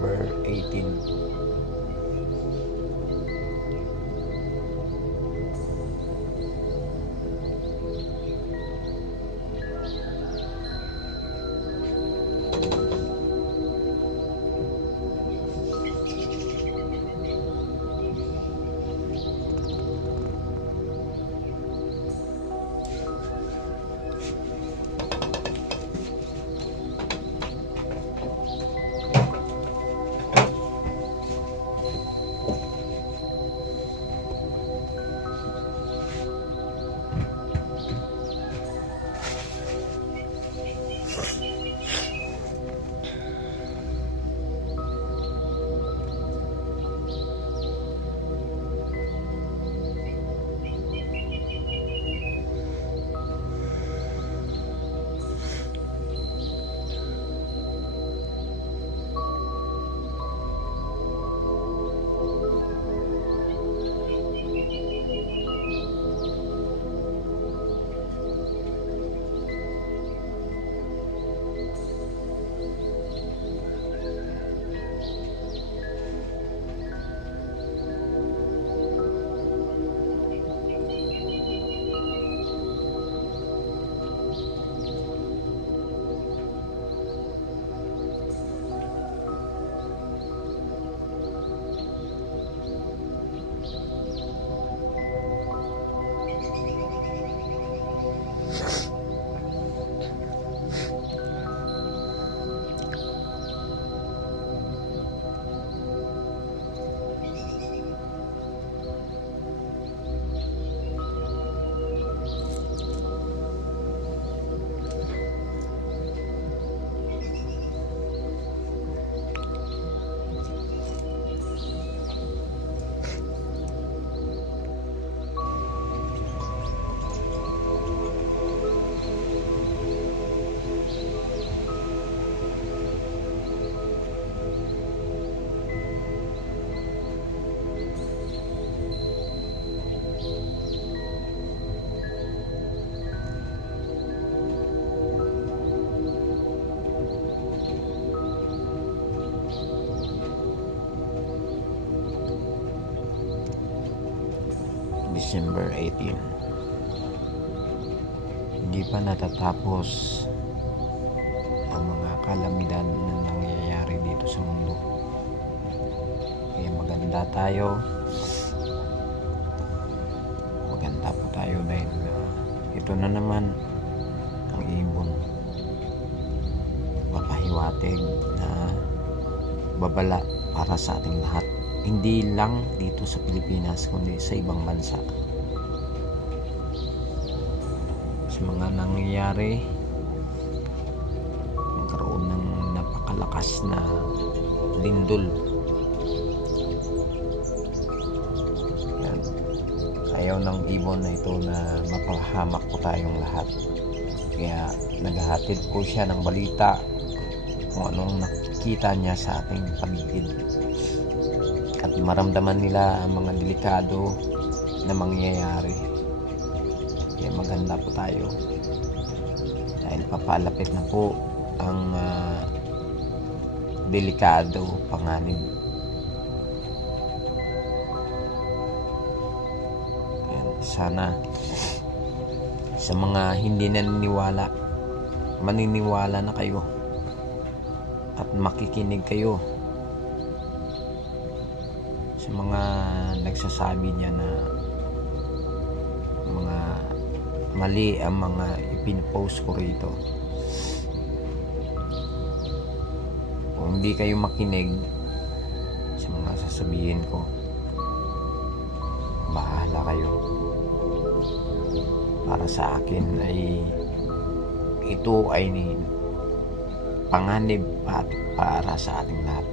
December 18. December 18. Hindi pa natatapos ang mga kalamidad na nangyayari dito sa mundo. Kaya maganda tayo. Maganda po tayo dahil ito na naman ang ibon. Papahiwatig na babala para sa ating lahat. Hindi lang dito sa Pilipinas kundi sa ibang bansa. Sa mga nangyayari, nagkaroon ng napakalakas na lindol. Yan. Ayaw ng ibon na ito na mapahamak po tayong lahat. Kaya naghahatid po siya ng balita kung anong nakikita niya sa ating paligid. At maramdaman nila ang mga delikado na mangyayari. Kaya maganda po tayo dahil papalapit na po ang delikado panganib. Kaya sana sa mga hindi naniniwala, maniniwala na kayo at makikinig kayo sa mga nagsasabi niya na mga mali ang mga ipinopost ko rito. Kung hindi kayo makinig sa mga sasabihin ko, bahala kayo. Para sa akin ay ito ay panganib at para sa ating lahat.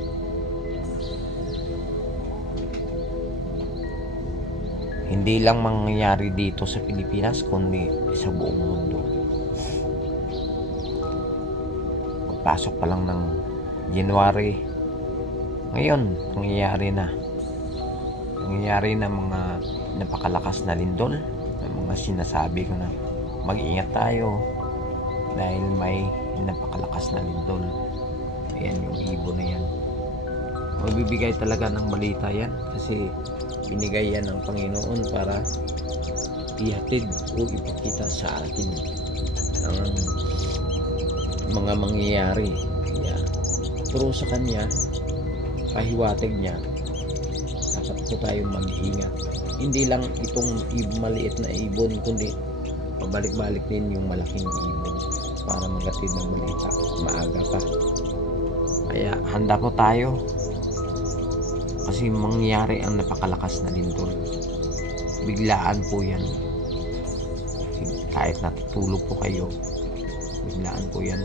Hindi lang mangyayari dito sa Pilipinas kundi sa buong mundo. Pagpasok pa lang ng January, ngayon nangyayari na mga napakalakas na lindol. May mga sinasabi ko na mag-ingat tayo dahil may napakalakas na lindol. Ayan yung ibon na yan. magbibigay talaga ng balita yan kasi binigay yan ng Panginoon para ihatid o ipakita sa atin ang mga mangyayari. Kaya pero sa kanya, pahiwatig niya, dapat po tayong mag-ingat. Hindi lang itong maliit na ibon, kundi pabalik-balik din yung malaking ibon para magatid ng balita maaga pa. Kaya handa po tayo kasi mangyayari ang napakalakas na lindol. Biglaan po yan. Kahit natutulog po kayo, biglaan po yan.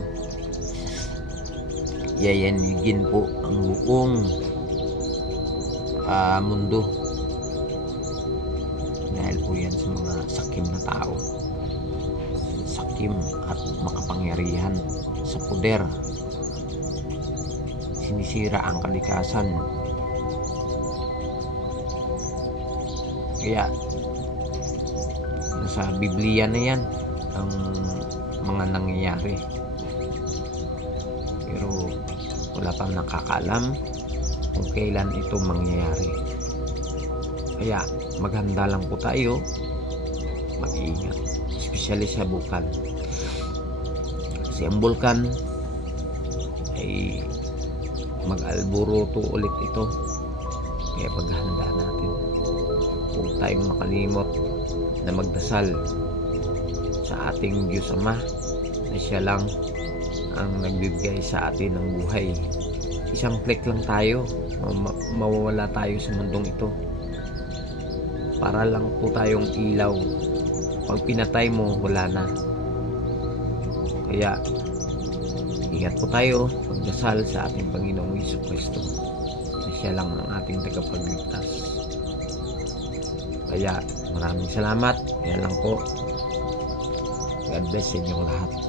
Yayanigin po ang buong mundo dahil po yan sa mga sakim na tao, sakim at makapangyarihan sa poder. Sinisira ang kalikasan. Kaya nasa Biblia na yan ang mga nangyayari, pero wala pang nakakaalam kung kailan ito mangyayari. Kaya maghanda lang po tayo, mag-iingat, especially sa bulkan kasi ang bulkan ay mag-alboroto ulit ito. Kaya paghahanda natin, huwag tayong makalimot na magdasal sa ating Diyos Ama na siya lang ang nagbibigay sa atin ng buhay. Isang click lang tayo, mawawala tayo sa mundong ito. Para lang po tayong ilaw. Pag pinatay mo, wala na. Kaya ingat po tayo, pagdasal sa ating Panginoong Jesucristo na siya lang ang ating tagapagligtas. Kaya maraming salamat. Yan lang po. God bless sa inyong lahat.